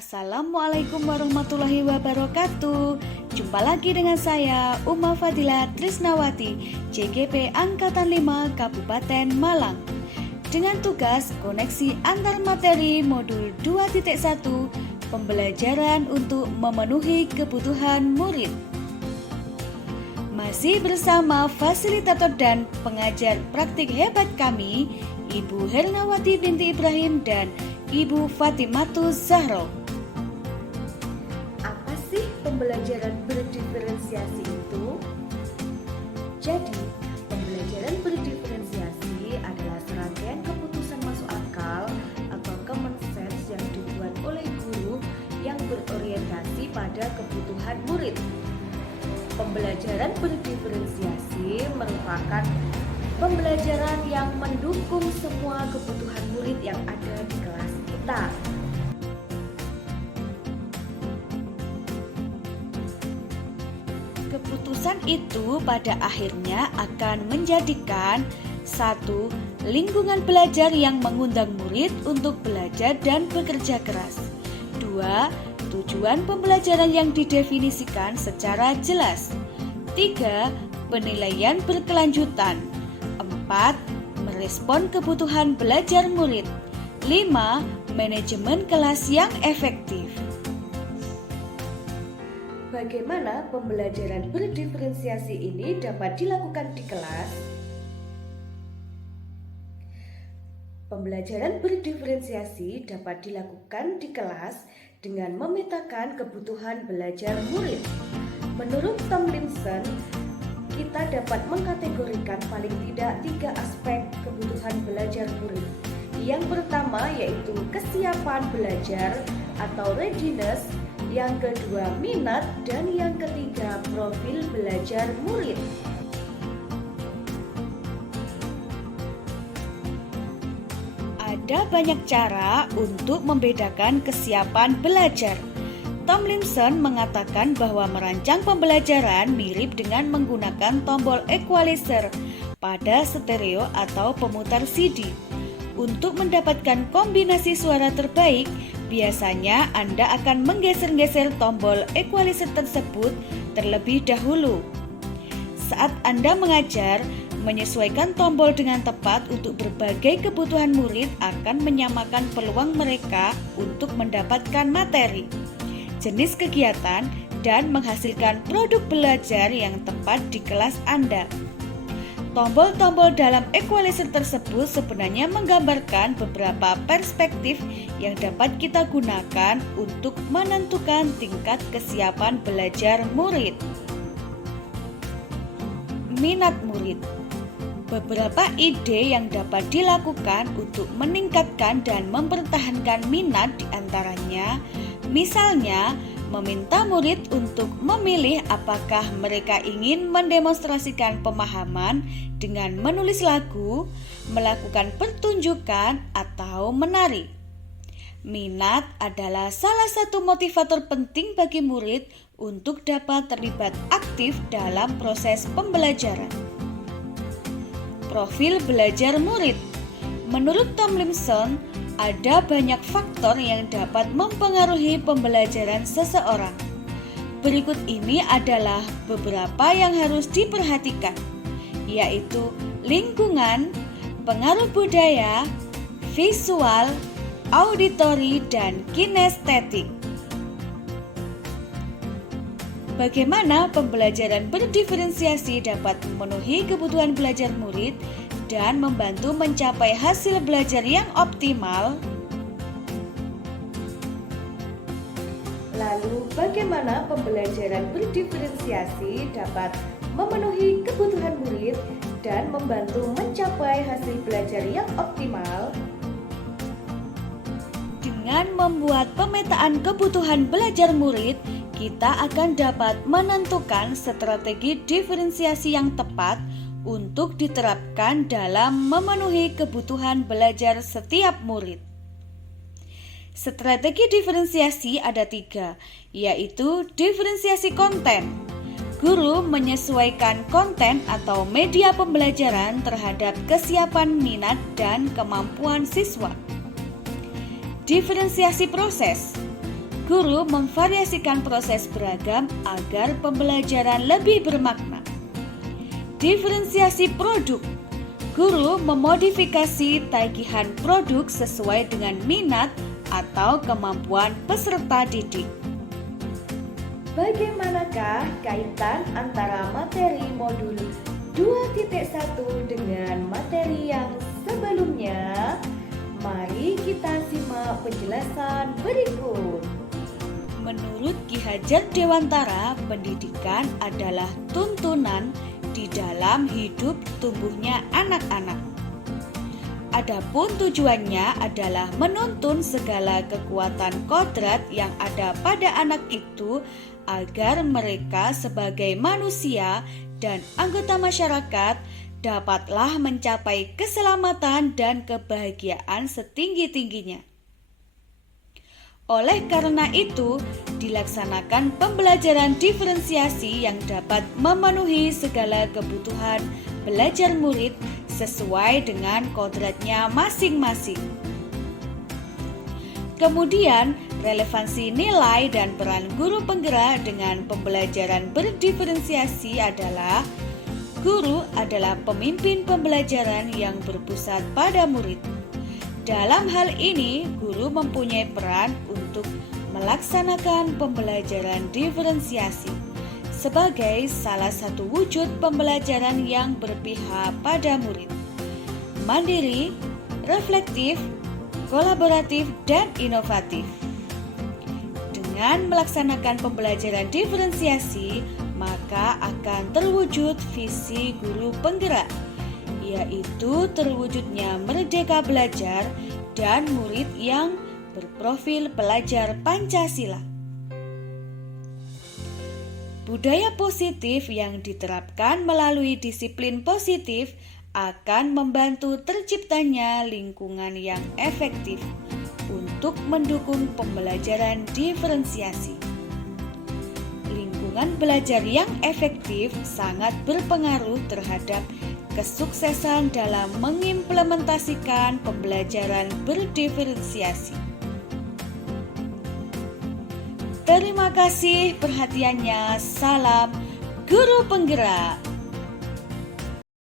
Assalamualaikum warahmatullahi wabarakatuh. Jumpa lagi dengan saya Uma Fadila Trisnawati, JGP Angkatan 5 Kabupaten Malang, dengan tugas koneksi antar materi modul 2.1 pembelajaran untuk memenuhi kebutuhan murid. Masih bersama fasilitator dan pengajar praktik hebat kami, Ibu Hernawati binti Ibrahim dan Ibu Fatimatus Zahro. Apa sih pembelajaran berdiferensiasi itu? Jadi, pembelajaran berdiferensiasi adalah serangkaian keputusan masuk akal atau common sense yang dibuat oleh guru yang berorientasi pada kebutuhan murid. Pembelajaran berdiferensiasi merupakan pembelajaran yang mendukung semua kebutuhan murid yang ada di kelas kita. Keputusan itu pada akhirnya akan menjadikan satu, lingkungan belajar yang mengundang murid untuk belajar dan bekerja keras. 2. Tujuan pembelajaran yang didefinisikan secara jelas. 3. Penilaian berkelanjutan. 4. Merespon kebutuhan belajar murid. 5. Manajemen kelas yang efektif. Bagaimana pembelajaran berdiferensiasi ini dapat dilakukan di kelas? Pembelajaran berdiferensiasi dapat dilakukan di kelas dengan memetakan kebutuhan belajar murid. Menurut Tomlinson, kita dapat mengkategorikan paling tidak 3 aspek kebutuhan belajar murid. Yang pertama yaitu kesiapan belajar atau readiness, yang kedua minat, dan yang ketiga profil belajar murid. Ada banyak cara untuk membedakan kesiapan belajar. Tomlinson mengatakan bahwa merancang pembelajaran mirip dengan menggunakan tombol equalizer pada stereo atau pemutar CD. Untuk mendapatkan kombinasi suara terbaik, biasanya Anda akan menggeser-geser tombol equalizer tersebut terlebih dahulu. Saat Anda mengajar, menyesuaikan tombol dengan tepat untuk berbagai kebutuhan murid akan menyamakan peluang mereka untuk mendapatkan materi, jenis kegiatan, dan menghasilkan produk belajar yang tepat di kelas Anda. Tombol-tombol dalam equalizer tersebut sebenarnya menggambarkan beberapa perspektif yang dapat kita gunakan untuk menentukan tingkat kesiapan belajar murid. Minat murid. Beberapa ide yang dapat dilakukan untuk meningkatkan dan mempertahankan minat diantaranya, misalnya meminta murid untuk memilih apakah mereka ingin mendemonstrasikan pemahaman dengan menulis lagu, melakukan pertunjukan, atau menari. Minat adalah salah satu motivator penting bagi murid untuk dapat terlibat aktif dalam proses pembelajaran. Profil belajar murid. Menurut Tomlinson, ada banyak faktor yang dapat mempengaruhi pembelajaran seseorang. Berikut ini adalah beberapa yang harus diperhatikan, yaitu lingkungan, pengaruh budaya, visual, auditori, dan kinestetik. Bagaimana pembelajaran berdiferensiasi dapat memenuhi kebutuhan belajar murid dan membantu mencapai hasil belajar yang optimal? Lalu, bagaimana pembelajaran berdiferensiasi dapat memenuhi kebutuhan murid dan membantu mencapai hasil belajar yang optimal? Dengan membuat pemetaan kebutuhan belajar murid, kita akan dapat menentukan strategi diferensiasi yang tepat untuk diterapkan dalam memenuhi kebutuhan belajar setiap murid. Strategi diferensiasi ada 3, yaitu diferensiasi konten. Guru menyesuaikan konten atau media pembelajaran terhadap kesiapan minat dan kemampuan siswa. Diferensiasi proses. Guru memvariasikan proses beragam agar pembelajaran lebih bermakna. Diferensiasi produk. Guru memodifikasi tagihan produk sesuai dengan minat atau kemampuan peserta didik. Bagaimanakah kaitan antara materi modul 2.1 dengan materi yang sebelumnya? Mari kita simak penjelasan berikut. Menurut Ki Hajar Dewantara, pendidikan adalah tuntunan di dalam hidup tumbuhnya anak-anak. Adapun tujuannya adalah menuntun segala kekuatan kodrat yang ada pada anak itu agar mereka sebagai manusia dan anggota masyarakat dapatlah mencapai keselamatan dan kebahagiaan setinggi-tingginya. Oleh karena itu, dilaksanakan pembelajaran diferensiasi yang dapat memenuhi segala kebutuhan belajar murid sesuai dengan kodratnya masing-masing. Kemudian, relevansi nilai dan peran guru penggerak dengan pembelajaran berdiferensiasi adalah guru adalah pemimpin pembelajaran yang berpusat pada murid. Dalam hal ini, guru mempunyai peran untuk melaksanakan pembelajaran diferensiasi sebagai salah satu wujud pembelajaran yang berpihak pada murid, mandiri, reflektif, kolaboratif, dan inovatif. Dengan melaksanakan pembelajaran diferensiasi, maka akan terwujud visi guru penggerak, yaitu terwujudnya merdeka belajar dan murid yang berprofil pelajar Pancasila. Budaya positif yang diterapkan melalui disiplin positif akan membantu terciptanya lingkungan yang efektif untuk mendukung pembelajaran diferensiasi. Lingkungan belajar yang efektif sangat berpengaruh terhadap kesuksesan dalam mengimplementasikan pembelajaran berdiferensiasi. Terima kasih perhatiannya. Salam Guru Penggerak.